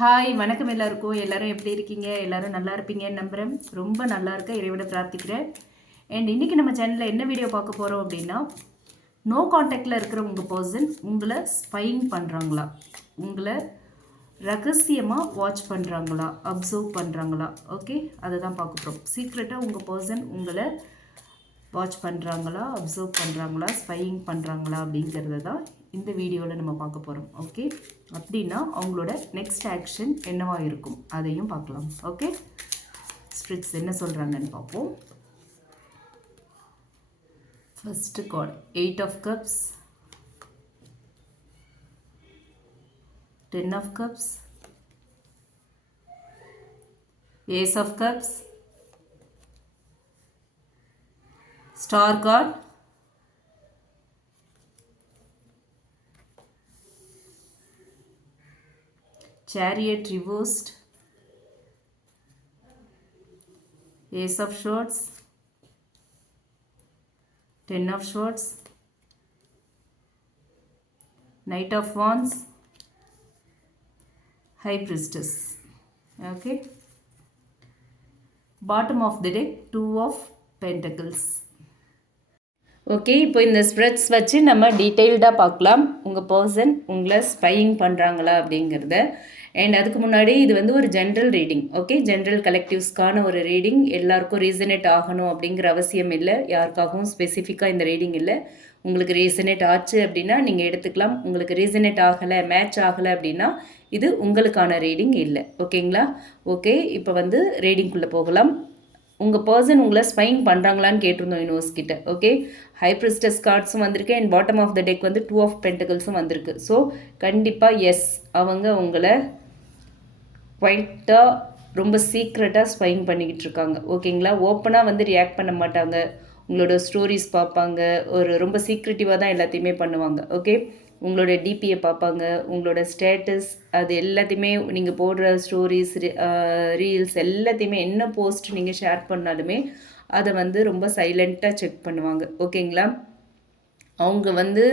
Hi வணக்கம் எல்லாருக்கும். எல்லாரும் எப்படி இருக்கீங்க? எல்லாரும் நல்லா இருப்பீங்கன்னு நம்புகிறேன் ரொம்ப நல்லா இருக்க இறைவிட பிரார்த்திக்கிறேன். அண்ட் இன்றைக்கி நம்ம சேனலில் என்ன வீடியோ பார்க்க போகிறோம் அப்படின்னா நோ காண்டாக்டில் இருக்கிற உங்கள் பர்சன் உங்களை ஸ்பைங் பண்ணுறாங்களா உங்களை ரகசியமாக வாட்ச் பண்ணுறாங்களா அப்சர்வ் பண்ணுறாங்களா ஓகே அதை தான் பார்க்க போகிறோம் சீக்ரெட்டாக உங்கள் பர்சன் உங்களை வாட்ச் பண்ணுறாங்களா அப்சர்வ் பண்ணுறாங்களா ஸ்பையிங் பண்ணுறாங்களா அப்படிங்கிறத தான் இந்த வீடியோவில் நம்ம பார்க்க போகிறோம் ஓகே அப்படின்னா அவங்களோட நெக்ஸ்ட் ஆக்ஷன் என்னவாக இருக்கும்? அதையும் பார்க்கலாம். ஓகே ஸ்ட்ரிட்ஸ் என்ன சொல்கிறாங்கன்னு பார்ப்போம். First card eight of cups ten of cups ace of cups star card. Chariot reversed. Ace of swords. Ten of swords. Knight of wands. High priestess. Okay. Bottom of the deck two of pentacles okay இப்போ இந்த spreads வச்சு நம்ம டீட்டெயில்டாக பார்க்கலாம். உங்கள் person உங்களை spying பண்ணுறாங்களா அப்படிங்கிறத. அண்ட் அதுக்கு முன்னாடி இது வந்து ஒரு ஜென்ரல் ரீடிங் ஓகே ஜென்ரல் கலெக்டிவ்ஸ்க்கான ஒரு ரீடிங் எல்லாருக்கும் ரீசனேட் ஆகணும் அப்படிங்கிற அவசியம் இல்லை. யாருக்காகவும் ஸ்பெசிஃபிக்காக இந்த ரீடிங் இல்லை. உங்களுக்கு ரீசனேட் ஆச்சு அப்படின்னா நீங்கள் எடுத்துக்கலாம். உங்களுக்கு ரீசனேட் ஆகலை மேட்ச் ஆகலை அப்படின்னா இது உங்களுக்கான ரீடிங் இல்லை. ஓகேங்களா ஓகே இப்போ வந்து ரீடிங்குள்ளே போகலாம். உங்கள் பர்சன் உங்களை ஸ்பைங் பண்ணுறாங்களான்னு கேட்டிருந்தோம் யூனிவர்ஸ் கிட்ட ஓகே ஹை ப்ரிஸ்டஸ் கார்ட்ஸும் வந்திருக்கு and bottom of the deck வந்து டூ ஆஃப் பென்டகல்ஸும் வந்திருக்கு. ஸோ கண்டிப்பாக எஸ் அவங்க உங்களை குவைட்டாக ரொம்ப சீக்ரெட்டாக ஸ்பைங் பண்ணிக்கிட்டு இருக்காங்க ஓகேங்களா ஓப்பனாக வந்து ரியாக்ட் பண்ண மாட்டாங்க. உங்களோட ஸ்டோரிஸ் பார்ப்பாங்க. ஒரு ரொம்ப சீக்ரெட்டிவாக தான் எல்லாத்தையுமே பண்ணுவாங்க ஓகே உங்களோட டிபியை பார்ப்பாங்க உங்களோட ஸ்டேட்டஸ் அது எல்லாத்தையுமே நீங்கள் போடுற ஸ்டோரிஸ் ரீல்ஸ் எல்லாத்தையுமே என்ன போஸ்ட் நீங்கள் ஷேர் பண்ணாலுமே அதை வந்து ரொம்ப சைலண்ட்டாக செக் பண்ணுவாங்க. ஓகேங்களா அவங்க வந்து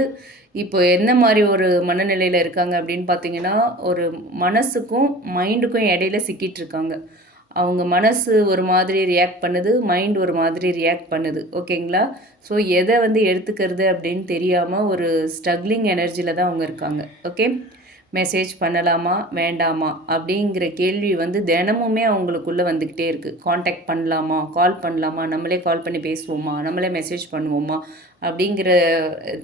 இப்போ என்ன மாதிரி ஒரு மனநிலையில் இருக்காங்க அப்படின்னு பார்த்தீங்கன்னா ஒரு மனசுக்கும் மைண்டுக்கும் இடையில சிக்கிட்டு இருக்காங்க. அவங்க மனசு ஒரு மாதிரி ரியாக்ட் பண்ணுது மைண்ட் ஒரு மாதிரி ரியாக்ட் பண்ணுது. ஓகேங்களா ஸோ எதை வந்து எடுத்துக்கிறது அப்படின்னு தெரியாமல் ஒரு ஸ்ட்ரகிளிங் எனர்ஜியில் தான் அவங்க இருக்காங்க. ஓகே மெசேஜ் பண்ணலாமா வேண்டாமா? அப்படிங்கிற கேள்வி வந்து தினமுமே அவங்களுக்குள்ளே வந்துக்கிட்டே இருக்குது காண்டாக்ட் பண்ணலாமா கால் பண்ணலாமா? நம்மளே கால் பண்ணி பேசுவோமா? நம்மளே மெசேஜ் பண்ணுவோமா? அப்படிங்கிற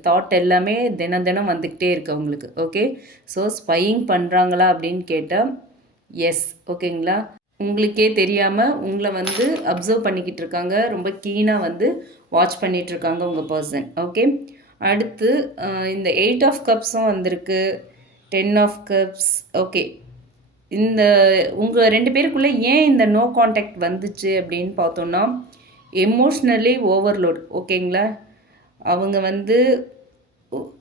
தாட் எல்லாமே தினம் தினம் வந்துக்கிட்டே இருக்குது அவங்களுக்கு. ஓகே ஸோ ஸ்பையிங் பண்ணுறாங்களா அப்படின்னு கேட்டால் எஸ் ஓகேங்களா உங்களுக்கே தெரியாமல் உங்களை வந்து அப்சர்வ் பண்ணிக்கிட்டு இருக்காங்க ரொம்ப கீனாக வந்து வாட்ச் பண்ணிகிட்ருக்காங்க உங்கள் பர்சன் ஓகே அடுத்து இந்த எயிட் ஆஃப் கப்ஸும் வந்திருக்கு. டென் ஆஃப் கப்ஸ் ஓகே இந்த உங்கள் ரெண்டு பேருக்குள்ளே ஏன் இந்த நோ காண்டாக்ட் வந்துச்சு அப்படின்னு பார்த்தோன்னா எமோஷ்னலி ஓவர்லோட் ஓகேங்களா அவங்க வந்து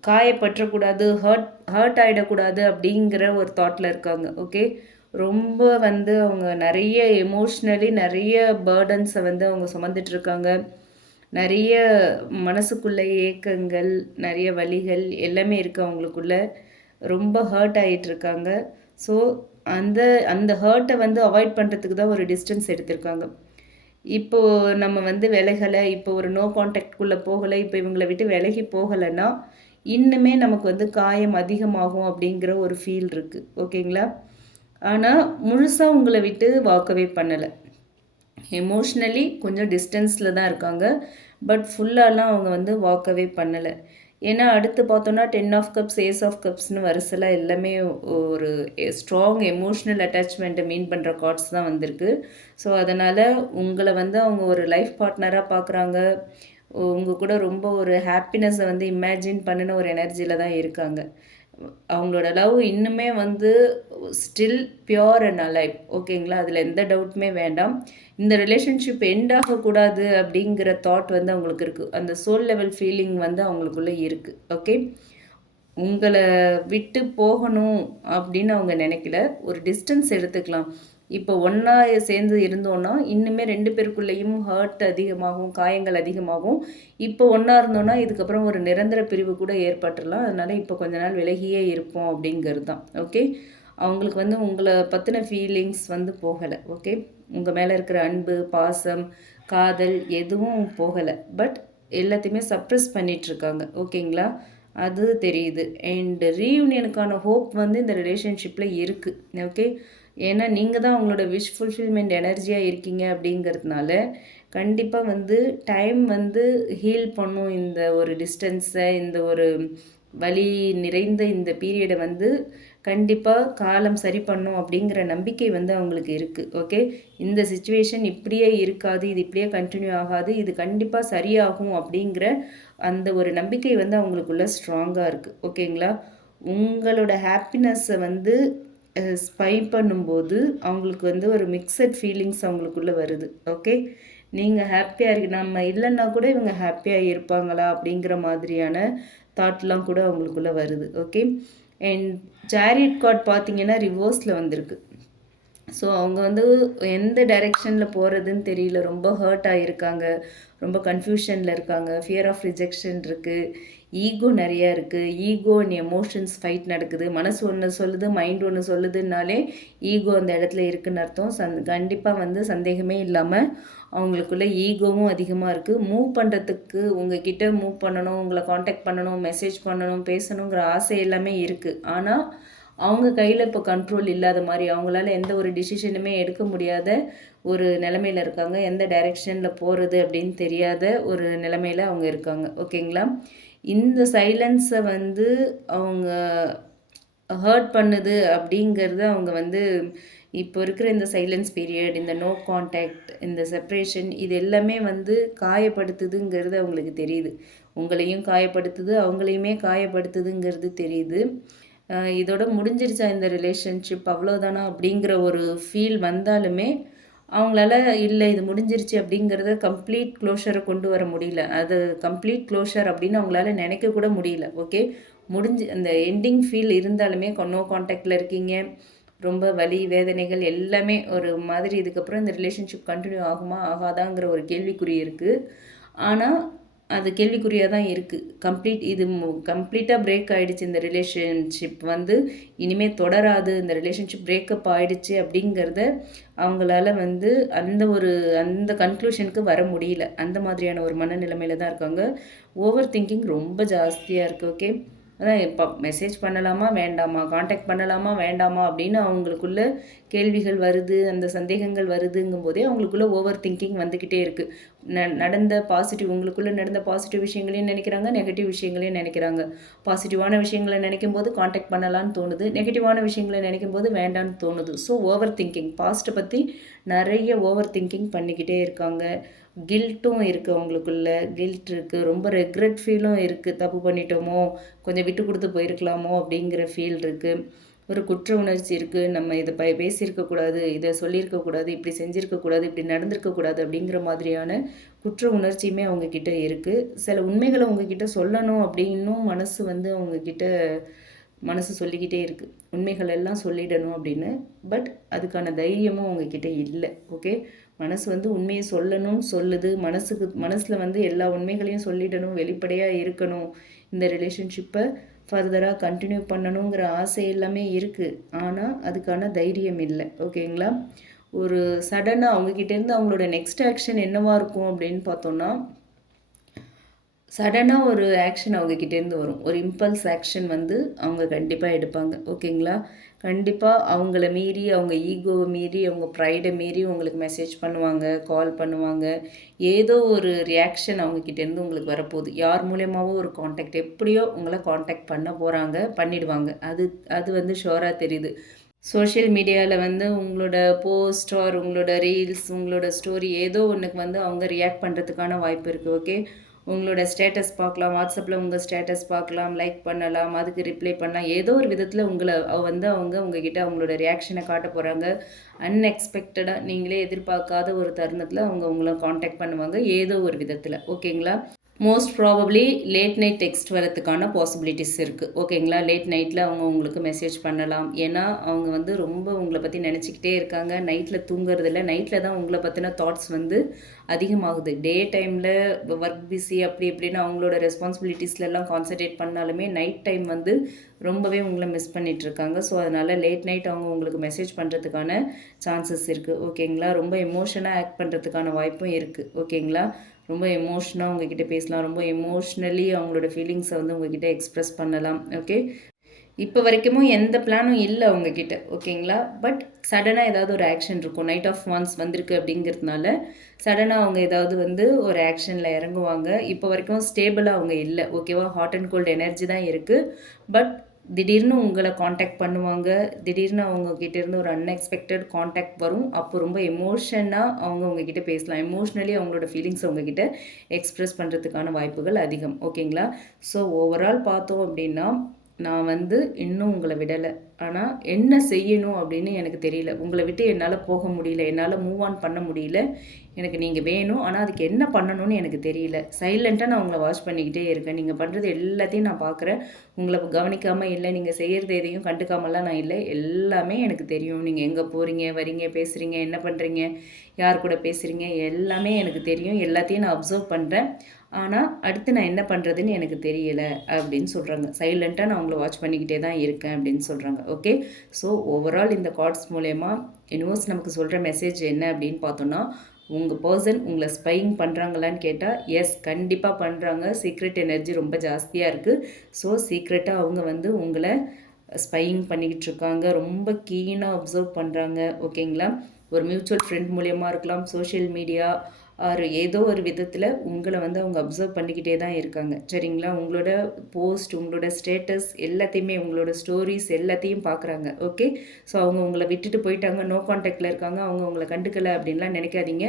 காயப்பற்றக்கூடாது ஹர்ட் ஹர்ட் ஆகிடக்கூடாது அப்படிங்கிற ஒரு தாட்டில் இருக்காங்க. ஓகே ரொம்ப வந்து அவங்க நிறைய எமோஷ்னலி நிறைய பேர்டன்ஸை வந்து அவங்க சுமந்துட்டுருக்காங்க நிறைய மனசுக்குள்ள ஏக்கங்கள் நிறைய வழிகள் எல்லாமே இருக்குது அவங்களுக்குள்ள. ரொம்ப ஹர்ட் ஆகிட்டுருக்காங்க ஸோ அந்த அந்த ஹர்ட்டை வந்து அவாய்ட் பண்ணுறதுக்கு தான் ஒரு டிஸ்டன்ஸ் எடுத்திருக்காங்க. இப்போது நம்ம வந்து விலகலை இப்போ ஒரு நோ காண்டாக்ட்குள்ளே போகலை இப்போ இவங்களை விட்டு விலகி போகலைன்னா இன்னுமே நமக்கு வந்து காயம் அதிகமாகும் அப்படிங்கிற ஒரு ஃபீல் இருக்குது ஓகேங்களா ஆனால் முழுசாக உங்களை விட்டு வாக்கவே பண்ணலை. எமோஷ்னலி கொஞ்சம் டிஸ்டன்ஸில் தான் இருக்காங்க. பட் ஃபுல்லாலாம் அவங்க வந்து வாக்கவே பண்ணலை. ஏன்னா அடுத்து பார்த்தோன்னா ten of cups ace of கப்ஸ்னு வரிசைலாம் எல்லாமே ஒரு ஸ்ட்ராங் எமோஷ்னல் அட்டாச்மெண்ட்டை மீன் பண்ணுற கார்ட்ஸ் தான் வந்திருக்கு. ஸோ அதனால் உங்களை வந்து அவங்க ஒரு லைஃப் பார்ட்னராக பார்க்குறாங்க. உங்கள் கூட ரொம்ப ஒரு ஹாப்பினஸை வந்து இமேஜின் பண்ணின ஒரு எனர்ஜியில் தான் இருக்காங்க. அவங்களோட லவ் இன்னுமே வந்து ஸ்டில் பியோர் அண்ட் அலைவ் ஓகேங்களா அதில் எந்த டவுட்டுமே வேண்டாம். இந்த ரிலேஷன்ஷிப் எண்ட் ஆகக்கூடாது அப்படிங்கிற தாட் வந்து அவங்களுக்கு இருக்குது அந்த சோல் லெவல் ஃபீலிங் வந்து அவங்களுக்குள்ளே இருக்குது ஓகே உங்களை விட்டு போகணும் அப்படின்னு அவங்க நினைக்கல. ஒரு டிஸ்டன்ஸ் எடுத்துக்கலாம். இப்போ ஒன்றா சேர்ந்து இருந்தோன்னா இன்னுமே ரெண்டு பேருக்குள்ளேயும் ஹர்ட் அதிகமாகும் காயங்கள் அதிகமாகும். இப்போ ஒன்றா இருந்தோன்னா இதுக்கப்புறம் ஒரு நிரந்தர பிரிவு கூட ஏற்பட்டுடலாம் அதனால் இப்போ கொஞ்ச நாள் விலகியே இருப்போம் அப்படிங்கிறது தான் ஓகே அவங்களுக்கு வந்து உங்களை பற்றின ஃபீலிங்ஸ் வந்து போகலை. ஓகே உங்கள் மேலே இருக்கிற அன்பு பாசம் காதல் எதுவும் போகலை. பட் எல்லாத்தையுமே சப்ரஸ் பண்ணிகிட்ருக்காங்க ஓகேங்களா அது தெரியுது. அண்ட் ரீயூனியனுக்கான ஹோப் வந்து இந்த ரிலேஷன்ஷிப்பில் இருக்குது ஓகே ஏன்னா நீங்கள் தான் உங்களோட விஷ் ஃபுல்ஃபில்மெண்ட் எனர்ஜியாக இருக்கீங்க அப்படிங்கிறதுனால கண்டிப்பாக வந்து டைம் வந்து ஹீல் பண்ணும். இந்த ஒரு டிஸ்டன்ஸை இந்த ஒரு வலி நிறைந்த இந்த பீரியடை வந்து கண்டிப்பாக காலம் சரி பண்ணும் அப்படிங்கிற நம்பிக்கை வந்து அவங்களுக்கு இருக்குது ஓகே இந்த சுச்சுவேஷன் இப்படியே இருக்காது இது இப்படியே கண்டினியூ ஆகாது இது கண்டிப்பாக சரியாகும் அப்படிங்கிற அந்த ஒரு நம்பிக்கை வந்து அவங்களுக்குள்ள ஸ்ட்ராங்காக இருக்குது ஓகேங்களா உங்களோட ஹாப்பினஸ்ஸை வந்து ஸ்பை பண்ணும்போது அவங்களுக்கு வந்து ஒரு மிக்சட் ஃபீலிங்ஸ் அவங்களுக்குள்ளே வருது ஓகே நீங்கள் ஹாப்பியாக இருக்கு நம்ம இல்லைன்னா கூட இவங்க ஹாப்பியாக இருப்பாங்களா அப்படிங்கிற மாதிரியான தாட்லாம் கூட அவங்களுக்குள்ளே வருது ஓகே அண்ட் சேரியட் கார்ட் பார்த்தீங்கன்னா ரிவர்ஸில் வந்திருக்கு. ஸோ அவங்க வந்து எந்த டைரெக்ஷனில் போகிறதுன்னு தெரியல ரொம்ப ஹர்ட் ஆகியிருக்காங்க ரொம்ப கன்ஃபியூஷனில் இருக்காங்க ஃபியர் ஆஃப் ரிஜெக்ஷன் இருக்குது ஈகோ நிறையா இருக்குது ஈகோ அண்ட் எமோஷன்ஸ் ஃபைட் நடக்குது. மனசு ஒன்று சொல்லுது மைண்ட் ஒன்று சொல்லுதுனாலே ஈகோ அந்த இடத்துல இருக்குன்னு அர்த்தம். சந் கண்டிப்பாக வந்து சந்தேகமே இல்லாமல் அவங்களுக்குள்ள ஈகோவும் அதிகமாக இருக்குது மூவ் பண்ணுறதுக்கு உங்ககிட்ட மூவ் பண்ணணும் உங்களை காண்டாக்ட் பண்ணணும் மெசேஜ் பண்ணணும் பேசணுங்கிற ஆசை எல்லாமே இருக்குது ஆனால் அவங்க கையில் இப்போ கண்ட்ரோல் இல்லாத மாதிரி அவங்களால எந்த ஒரு டிசிஷனுமே எடுக்க முடியாத ஒரு நிலமையில் இருக்காங்க. எந்த டைரெக்ஷனில் போகிறது அப்படின்னு தெரியாத ஒரு நிலமையில் அவங்க இருக்காங்க. ஓகேங்களா இந்த சைலன்ஸை வந்து அவங்க ஹர்ட் பண்ணுது அப்படிங்கிறத அவங்க வந்து இப்போ இருக்கிற இந்த சைலன்ஸ் பீரியட் இந்த நோ கான்டாக்ட் இந்த செப்ரேஷன் இது எல்லாமே வந்து காயப்படுத்துதுங்கிறது அவங்களுக்கு தெரியுது. உங்களையும் காயப்படுத்துது அவங்களையுமே காயப்படுத்துதுங்கிறது தெரியுது. இதோட முடிஞ்சிருச்சா இந்த ரிலேஷன்ஷிப் அவ்வளோதானா அப்படிங்கிற ஒரு ஃபீல் வந்தாலுமே அவங்களால இல்லை இது முடிஞ்சிருச்சு அப்படிங்கிறத கம்ப்ளீட் க்ளோஷரை கொண்டு வர முடியல. அது கம்ப்ளீட் க்ளோஷர் அப்படின்னு அவங்களால நினைக்க கூட முடியல. ஓகே முடிஞ்சு அந்த எண்டிங் ஃபீல் இருந்தாலுமே நோ காண்டாக்டில் இருக்கீங்க. ரொம்ப வலி வேதனைகள் எல்லாமே ஒரு மாதிரி. இதுக்கப்புறம் இந்த ரிலேஷன்ஷிப் கண்டினியூ ஆகுமா ஆகாதாங்கிற ஒரு கேள்விக்குறி இருக்குது ஆனால் அது கேள்விக்குறியாக தான் இருக்குது கம்ப்ளீட் இது கம்ப்ளீட்டாக பிரேக் ஆகிடுச்சு இந்த ரிலேஷன்ஷிப் வந்து. இனிமேல் தொடராது. இந்த ரிலேஷன்ஷிப் பிரேக்கப் ஆகிடுச்சு அப்படிங்கிறத அவங்களால வந்து அந்த ஒரு அந்த கன்க்ளூஷனுக்கு வர முடியல. அந்த மாதிரியான ஒரு மனநிலைமையில தான் இருக்காங்க. ஓவர் திங்கிங் ரொம்ப ஜாஸ்தியாக இருக்குது ஓகே அதான் இப்போ மெசேஜ் பண்ணலாமா வேண்டாமா? காண்டாக்ட் பண்ணலாமா வேண்டாமா? அப்படின்னு அவங்களுக்குள்ள கேள்விகள் வருது அந்த சந்தேகங்கள் வருதுங்கும் போதே அவங்களுக்குள்ள ஓவர் திங்கிங் வந்துக்கிட்டே இருக்குது நடந்த பாசிட்டிவ் உங்களுக்குள்ளே நடந்த பாசிட்டிவ் விஷயங்களையும் நினைக்கிறாங்க நெகட்டிவ் விஷயங்களையும் நினைக்கிறாங்க. பாசிட்டிவான விஷயங்களை நினைக்கும் போது காண்டாக்ட் பண்ணலான்னு தோணுது. நெகட்டிவான விஷயங்களை நினைக்கும் போது வேண்டான்னு தோணுது. ஸோ ஓவர் திங்கிங் பாஸ்ட்டை பற்றி நிறைய ஓவர் திங்கிங் பண்ணிக்கிட்டே இருக்காங்க. கில்ட்டும் இருக்குது அவங்களுக்குள்ள. கில்ட் இருக்குது ரொம்ப ரெக்ரெட் ஃபீலும் இருக்குது தப்பு பண்ணிட்டோமோ? கொஞ்சம் விட்டு கொடுத்து போயிருக்கலாமோ? அப்படிங்கிற ஃபீல் இருக்குது ஒரு குற்ற உணர்ச்சி இருக்குது நம்ம இதை ப பேசியிருக்கக்கூடாது இதை சொல்லியிருக்கக்கூடாது இப்படி செஞ்சுருக்கக்கூடாது இப்படி நடந்திருக்கக்கூடாது அப்படிங்கிற மாதிரியான குற்ற உணர்ச்சியுமே அவங்கக்கிட்ட இருக்குது சில உண்மைகளை அவங்கக்கிட்ட சொல்லணும் அப்படின்னும் மனசு வந்து அவங்கக்கிட்ட மனசு சொல்லிக்கிட்டே இருக்குது உண்மைகள் எல்லாம் சொல்லிடணும் அப்படின்னு. பட் அதுக்கான தைரியமும் அவங்கக்கிட்ட இல்லை ஓகே? மனசு வந்து உண்மையை சொல்லணும்னு சொல்லுது. மனசுக்கு மனசில் வந்து எல்லா உண்மைகளையும் சொல்லிடணும் வெளிப்படையாக இருக்கணும். இந்த ரிலேஷன்ஷிப்பை ஃபர்தராக கண்டினியூ பண்ணணுங்கிற ஆசை எல்லாமே இருக்குது ஆனால் அதுக்கான தைரியம் இல்லை. ஓகேங்களா ஒரு சடனாக அவங்கக்கிட்டேருந்து அவங்களோட நெக்ஸ்ட் ஆக்ஷன் என்னவாக இருக்கும் அப்படின்னு பார்த்தோன்னா சடனாக ஒரு ஆக்ஷன் அவங்கக்கிட்டேருந்து வரும். ஒரு இம்பல்ஸ் ஆக்ஷன் வந்து அவங்க கண்டிப்பாக எடுப்பாங்க. ஓகேங்களா கண்டிப்பாக அவங்கள மீறி அவங்க ஈகோவை மீறி அவங்க ப்ரைடை மீறி உங்களுக்கு மெசேஜ் பண்ணுவாங்க கால் பண்ணுவாங்க. ஏதோ ஒரு ரியாக்ஷன் அவங்கக்கிட்டேருந்து உங்களுக்கு வரப்போகுது. யார் மூலியமாகவும் ஒரு காண்டாக்ட் எப்படியோ உங்களை காண்டாக்ட் பண்ண போகிறாங்க பண்ணிடுவாங்க. அது அது வந்து ஷோராக தெரியுது. சோஷியல் மீடியாவில் வந்து உங்களோட போஸ்ட் ஆர் உங்களோட ரீல்ஸ் உங்களோட ஸ்டோரி ஏதோ ஒன்றுக்கு வந்து அவங்க ரியாக்ட் பண்ணுறதுக்கான வாய்ப்பு இருக்குது ஓகே உங்களோட ஸ்டேட்டஸ் பார்க்கலாம் வாட்ஸ்அப்பில் உங்கள் ஸ்டேட்டஸ் பார்க்கலாம் லைக் பண்ணலாம் அதுக்கு ரிப்ளை பண்ணலாம். ஏதோ ஒரு விதத்தில் உங்களை வந்து அவங்க உங்ககிட்ட அவங்களோட ரியாக்ஷனை காட்ட போகிறாங்க அன்எக்ஸ்பெக்டடாக நீங்களே எதிர்பார்க்காத ஒரு தருணத்தில் அவங்க உங்களை காண்டாக்ட் பண்ணுவாங்க ஏதோ ஒரு விதத்தில். ஓகேங்களா most probably late night text வரதுக்கான பாசிபிலிட்டிஸ் இருக்குது ஓகேங்களா லேட் நைட்டில் அவங்க உங்களுக்கு மெசேஜ் பண்ணலாம். ஏன்னா அவங்க வந்து ரொம்ப உங்களை பற்றி நினச்சிக்கிட்டே இருக்காங்க. நைட்டில் தூங்குறதில்ல நைட்டில் தான் உங்களை பற்றின தாட்ஸ் வந்து அதிகமாகுது. டே டைமில் ஒர்க் பிஸி அப்படி இப்படின்னு அவங்களோட ரெஸ்பான்சிபிலிட்டிஸ்லாம் கான்சன்ட்ரேட் பண்ணாலுமே நைட் டைம் வந்து ரொம்பவே உங்களை மிஸ் பண்ணிகிட்ருக்காங்க ஸோ அதனால் லேட் நைட் அவங்க உங்களுக்கு மெசேஜ் பண்ணுறதுக்கான சான்சஸ் இருக்குது ஓகேங்களா ரொம்ப எமோஷனாக ஆக்ட் பண்ணுறதுக்கான வாய்ப்பும் இருக்குது ஓகேங்களா ரொம்ப எமோஷனாக உங்ககிட்ட பேசலாம். ரொம்ப எமோஷ்னலி அவங்களோட ஃபீலிங்ஸை வந்து உங்ககிட்ட எக்ஸ்ப்ரெஸ் பண்ணலாம். ஓகே இப்போ வரைக்கும் எந்த பிளானும் இல்லை உங்ககிட்ட. ஓகேங்களா பட் சடனாக ஏதாவது ஒரு ஆக்ஷன் இருக்கும். நைட் ஆஃப் ஒன்ஸ் வந்திருக்கு அப்படிங்கிறதுனால சடனாக அவங்க ஏதாவது வந்து ஒரு ஆக்ஷனில் இறங்குவாங்க. இப்போ வரைக்கும் ஸ்டேபிளாக அவங்க இல்லை. ஓகேவா ஹாட் அண்ட் கோல்டு எனர்ஜி தான் இருக்குது பட் திடீர்னு உங்களை காண்டாக்ட் பண்ணுவாங்க. திடீர்னு அவங்க கிட்டேருந்து ஒரு அன்எக்ஸ்பெக்டட் காண்டாக்ட் வரும். அப்போ ரொம்ப எமோஷனாக அவங்க உங்ககிட்ட பேசலாம். எமோஷ்னலி அவங்களோட ஃபீலிங்ஸ் உங்ககிட்ட எக்ஸ்ப்ரெஸ் பண்ணுறதுக்கான வாய்ப்புகள் அதிகம். ஓகேங்களா ஸோ ஓவரால் பார்த்தோம் அப்படின்னா நான் வந்து இன்னும் உங்களை விடலை. ஆனால் என்ன செய்யணும் அப்படின்னு எனக்கு தெரியல. உங்களை விட்டு என்னால் போக முடியல. என்னால் மூவ் ஆன் பண்ண முடியல. எனக்கு நீங்கள் வேணும். ஆனால் அதுக்கு என்ன பண்ணணும்னு எனக்கு தெரியல. சைலண்ட்டாக நான் உங்களை வாஷ் பண்ணிக்கிட்டே இருக்கேன். நீங்கள் பண்ணுறது எல்லாத்தையும் நான் பார்க்குறேன். உங்களை கவனிக்காமல் இல்லை. நீங்கள் செய்கிறது எதையும் கண்டுக்காமலாம் நான் இல்லை. எல்லாமே எனக்கு தெரியும். நீங்கள் எங்கே போகிறீங்க வரீங்க? பேசுகிறீங்க என்ன பண்ணுறீங்க யார் கூட பேசுகிறீங்க எல்லாமே எனக்கு தெரியும். எல்லாத்தையும் நான் அப்சர்வ் பண்ணுறேன் ஆனால் அடுத்து நான் என்ன பண்ணுறதுன்னு எனக்கு தெரியலை அப்படின்னு சொல்கிறாங்க சைலண்ட்டாக நான் உங்களை வாட்ச் பண்ணிக்கிட்டே தான் இருக்கேன் அப்படின்னு சொல்கிறாங்க ஓகே ஸோ ஓவரால் இந்த கார்ட்ஸ் மூலயமா யூனிவர்ஸ் நமக்கு சொல்கிற மெசேஜ் என்ன அப்படின்னு பார்த்தோன்னா உங்கள் பர்சன் உங்களை ஸ்பைங் பண்ணுறாங்களான்னு கேட்டால் எஸ் கண்டிப்பாக பண்ணுறாங்க சீக்ரெட் எனர்ஜி ரொம்ப ஜாஸ்தியாக இருக்குது ஸோ சீக்ரெட்டாக அவங்க வந்து உங்களை ஸ்பையிங் பண்ணிக்கிட்டு இருக்காங்க. ரொம்ப கீனாக அப்சர்வ் பண்ணுறாங்க ஓகேங்களா ஒரு மியூச்சுவல் ஃப்ரெண்ட் மூலயமா இருக்கலாம் சோஷியல் மீடியா ஆர் ஏதோ ஒரு விதத்தில் உங்களை வந்து அவங்க அப்சர்வ் பண்ணிக்கிட்டே தான் இருக்காங்க. சரிங்களா? உங்களோட போஸ்ட் உங்களோட ஸ்டேட்டஸ் எல்லாத்தையுமே உங்களோட ஸ்டோரிஸ் எல்லாத்தையும் பார்க்குறாங்க. ஓகே ஸோ அவங்க உங்களை விட்டுட்டு போயிட்டாங்க நோ கான்டாக்டில் இருக்காங்க அவங்க உங்களை கண்டுக்கலை அப்படின்லாம் நினைக்காதீங்க.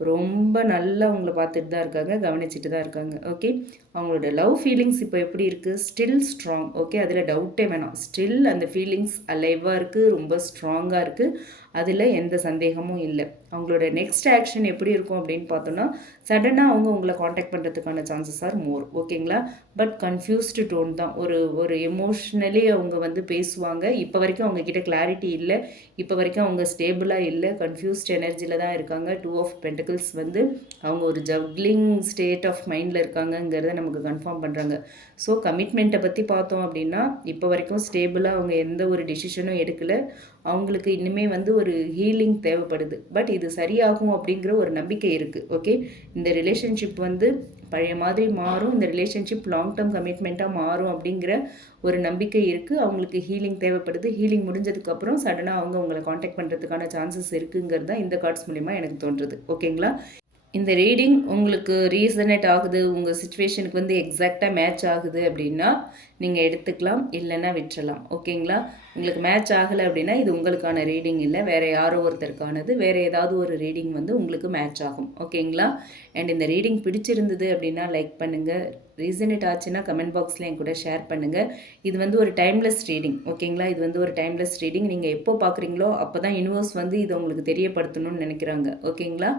ரொம்ப நல்லா அவங்கள பார்த்துட்டு தான் இருக்காங்க கவனிச்சுட்டு தான் இருக்காங்க. ஓகே அவங்களோட லவ் ஃபீலிங்ஸ் இப்போ எப்படி இருக்குது ஸ்டில் ஸ்ட்ராங் ஓகே அதில் டவுட்டே வேணாம். ஸ்டில் அந்த ஃபீலிங்ஸ் அலைவாக இருக்குது ரொம்ப ஸ்ட்ராங்காக இருக்குது அதில் எந்த சந்தேகமும் இல்லை. அவங்களோட நெக்ஸ்ட் ஆக்ஷன் எப்படி இருக்கும் அப்படின்னு பார்த்தோன்னா சடனாக அவங்க உங்களை காண்டாக்ட் பண்ணுறதுக்கான சான்சஸ் ஆர் மோர் ஓகேங்களா பட் கன்ஃபியூஸ்டு டோன் தான். ஒரு ஒரு எமோஷ்னலி அவங்க வந்து பேசுவாங்க. இப்போ வரைக்கும் அவங்கக்கிட்ட கிளாரிட்டி இல்லை. இப்போ வரைக்கும் அவங்க ஸ்டேபிளாக இல்லை. கன்ஃபியூஸ்ட் எனர்ஜியில் தான் இருக்காங்க. டூ ஆஃப் பென்டிகல்ஸ் வந்து அவங்க ஒரு ஜவ்லிங் ஸ்டேட் ஆஃப் மைண்டில் இருக்காங்கங்கிறத நமக்கு கன்ஃபார்ம் பண்ணுறாங்க ஸோ கமிட்மெண்ட்டை பற்றி பார்த்தோம் அப்படின்னா இப்போ வரைக்கும் ஸ்டேபிளாக அவங்க எந்த ஒரு டிசிஷனும் எடுக்கலை. அவங்களுக்கு இன்னுமே வந்து ஒரு ஹீலிங் தேவைப்படுது. பட் இது சரியாகும் அப்படிங்கிற ஒரு நம்பிக்கை இருக்குது ஓகே இந்த ரிலேஷன்ஷிப் வந்து பழைய மாதிரி மாறும். இந்த ரிலேஷன்ஷிப் லாங் டேர்ம் கமிட்மெண்ட்டாக மாறும் அப்படிங்கிற ஒரு நம்பிக்கை இருக்குது அவங்களுக்கு ஹீலிங் தேவைப்படுது. ஹீலிங் முடிஞ்சதுக்கப்புறம் சடனாக அவங்க உங்களை காண்டாக்ட் பண்ணுறதுக்கான சான்சஸ் இருக்குங்கிறது தான் இந்த கார்ட்ஸ் மூலிமா எனக்கு தோன்றுது. ஓகேங்களா இந்த ரீடிங் உங்களுக்கு ரீசனேட் ஆகுது. உங்கள் சுச்சுவேஷனுக்கு வந்து எக்ஸாக்டாக மேட்ச் ஆகுது அப்படின்னா நீங்கள் எடுத்துக்கலாம் இல்லைன்னா விட்டுறலாம். ஓகேங்களா? உங்களுக்கு மேட்ச் ஆகலை அப்படின்னா இது உங்களுக்கான ரீடிங் இல்லை. வேறு யாரோ ஒருத்தருக்கானது வேறு ஏதாவது ஒரு ரீடிங் வந்து உங்களுக்கு மேட்ச் ஆகும். ஓகேங்களா? அண்ட் இந்த ரீடிங் பிடிச்சிருந்தது அப்படின்னா லைக் பண்ணுங்கள் ரீசனேட் ஆச்சுன்னா கமெண்ட் பாக்ஸில் என் கூட ஷேர் பண்ணுங்கள் இது வந்து ஒரு டைம்லெஸ் ரீடிங் ஓகேங்களா? இது வந்து ஒரு டைம்லெஸ் ரீடிங் நீங்கள் எப்போ பார்க்குறீங்களோ அப்போ தான் யூனிவர்ஸ் வந்து இது உங்களுக்கு தெரியப்படுத்தணும்னு நினைக்கிறாங்க. ஓகேங்களா?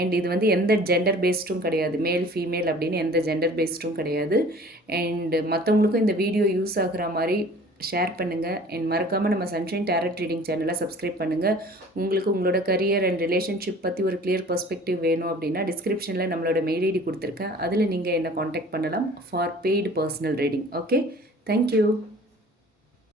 அண்ட் இது வந்து எந்த ஜெண்டர் பேஸ்டும் கிடையாது. மேல் ஃபீமேல் அப்படின்னு எந்த ஜெண்டர் பேஸ்டும் கிடையாது. அண்ட் மற்றவங்களுக்கும் இந்த வீடியோ யூஸ் ஆகுற மாதிரி ஷேர் பண்ணுங்கள் என் மறக்காமல் நம்ம சன்ஷைன் டேரட் ரீடிங் சேனலை சப்ஸ்கிரைப் பண்ணுங்கள் உங்களுக்கு உங்களோட கரியர் அண்ட் ரிலேஷன்ஷிப் பற்றி ஒரு கிளியர் பர்ஸ்பெக்டிவ் வேணும் அப்படின்னா டிஸ்கிரிப்ஷனில் நம்மளோட மெயில் ஐடி கொடுத்துருக்கேன். அதில் நீங்கள் என்னை காண்டாக்ட் பண்ணலாம் for paid personal reading okay thank you